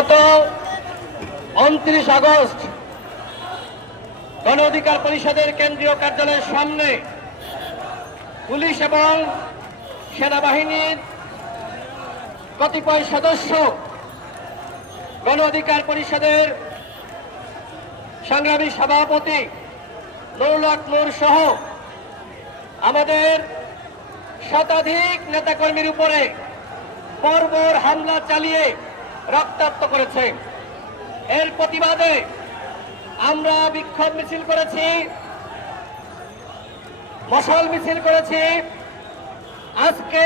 গত উনত্রিশ আগস্ট গণ অধিকার পরিষদের কেন্দ্রীয় কার্যালয়ের সামনে পুলিশ এবং সেনাবাহিনীর কতিপয় সদস্য গণ অধিকার পরিষদের সংগ্রামী সভাপতি নুরুলাক নূর সহ আমাদের শতাধিক নেতাকর্মীর উপরে বর্বর হামলা চালিয়ে রক্তাক্ত করেছে। এর প্রতিবাদে আমরা বিক্ষোভ মিছিল করেছি, মশাল মিছিল করেছি। আজকে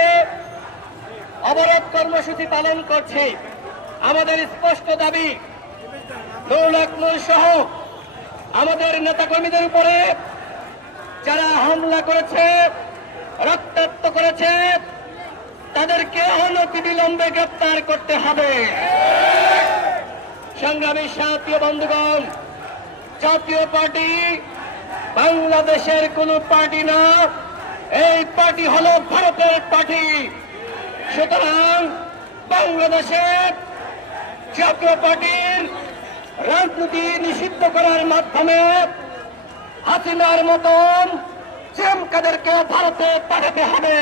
অবরোধ কর্মসূচি পালন করছি। আমাদের স্পষ্ট দাবি সহ আমাদের নেতাকর্মীদের উপরে যারা হামলা করেছে, রক্তাক্ত করেছে তাদেরকে অনতি বিলম্বে গ্রেপ্তার করতে হবে। সংগ্রামী জাতীয় বন্ধুগণ, জাতীয় পার্টি বাংলাদেশের কোন পার্টি না, এই পার্টি হলো ভারতের পার্টি। সুতরাং বাংলাদেশের জাতীয় পার্টির রাজনীতি নিষিদ্ধ করার মাধ্যমে হাসিনার মতন চেমকাদেরকে ভারতে পাঠাতে হবে।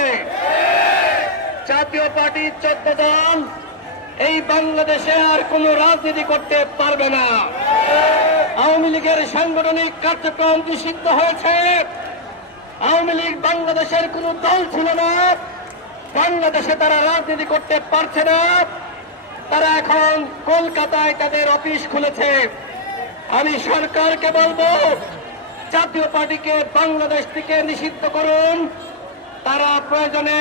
জাতীয় পার্টি চোদ্দ দল, এই বাংলাদেশে আর কোন রাজনীতি করতে পারবে না। আওয়ামী লীগের সাংগঠনিক কার্যক্রম নিষিদ্ধ হয়েছে। আওয়ামী লীগ বাংলাদেশের কোন দল ছিল না। বাংলাদেশে তারা রাজনীতি করতে পারছে না। তারা এখন কলকাতায় তাদের অফিস খুলেছে। আমি সরকারকে বলব, জাতীয় পার্টিকে বাংলাদেশ থেকে নিষিদ্ধ করুন। তারা প্রয়োজনে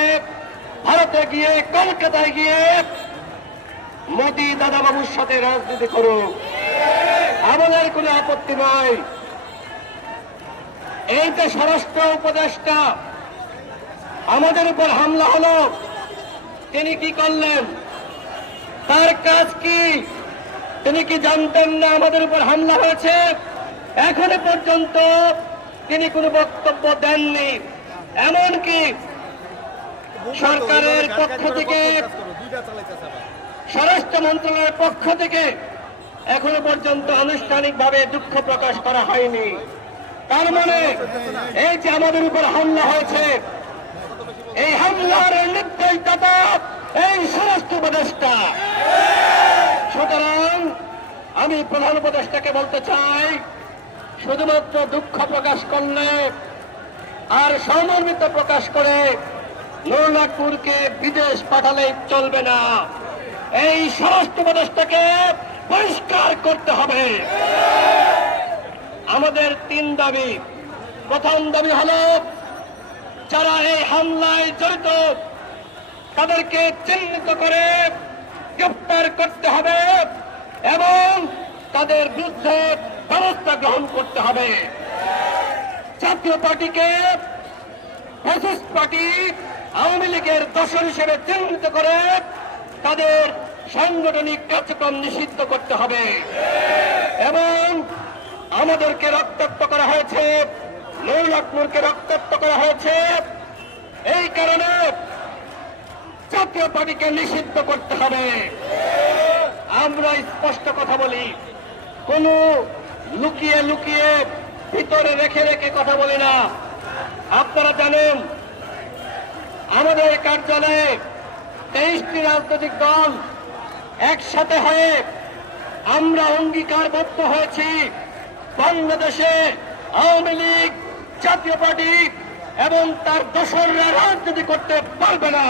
ভারতে গিয়ে কলকাতায় গিয়ে মোদী দাদাবাবুর সাথে রাজনীতি করুক আমাদের কোনো আপত্তি নয় এই যে স্বরাষ্ট্র উপদেষ্টা, আমাদের উপর হামলা হলো, তিনি কি করলেন? তার কাজ কি? তিনি কি জানতেন না আমাদের উপর হামলা হয়েছে? এখনও পর্যন্ত তিনি কোনো বক্তব্য দেননি। এমনকি সরকারের পক্ষ থেকে স্বরাষ্ট্র মন্ত্রণালয়ের পক্ষ থেকে এখনও পর্যন্ত আনুষ্ঠানিকভাবে দুঃখ প্রকাশ করা হয়নি। তার মানে এই যে আমাদের উপর হামলা হয়েছে এই হামলার নির্দেশদাতা এই স্বরাষ্ট্র উপদেষ্টা। সুতরাং আমি প্রধান উপদেষ্টাকে বলতে চাই শুধুমাত্র দুঃখ প্রকাশ করলে আর সমন্বিত প্রকাশ করে নৌলাখপুরকে বিদেশ পাঠালে চলবে না। এই স্বরাষ্ট্র উপদেষ্টাকে পরিষ্কার করতে হবে। আমাদের তিন দাবি। প্রথম দাবি হল, যারা এই হামলায় জড়িত, তাদেরকে চিহ্নিত করে গ্রেপ্তার করতে হবে এবং তাদের বিরুদ্ধে ব্যবস্থা গ্রহণ করতে হবে। জাতীয় পার্টিকে ফ্যাসিস্ট পার্টি লীগের দোষর হিসেবে চিহ্নিত করে তাদের সাংগঠনিক কার্যক্রম নিষিদ্ধ করতে হবে। এবং আমাদেরকে রক্তাক্ত করা হয়েছে নৌলাখপুরকে রক্তাক্ত করা হয়েছে। এই কারণে জাতীয় পার্টিকে নিষিদ্ধ করতে হবে। আমরা স্পষ্ট কথা বলি, কোন লুকিয়ে লুকিয়ে ভিতরে রেখে রেখে কথা বলি না। আপনারা জানেন আমাদের কার্যালয়ে তেইশটি রাজনৈতিক দল একসাথে হয়ে আমরা অঙ্গীকারবদ্ধ হয়েছি। বাংলাদেশে আওয়ামী লীগ, জাতীয় পার্টি এবং তার দোসররা রাজনীতি করতে পারবে না।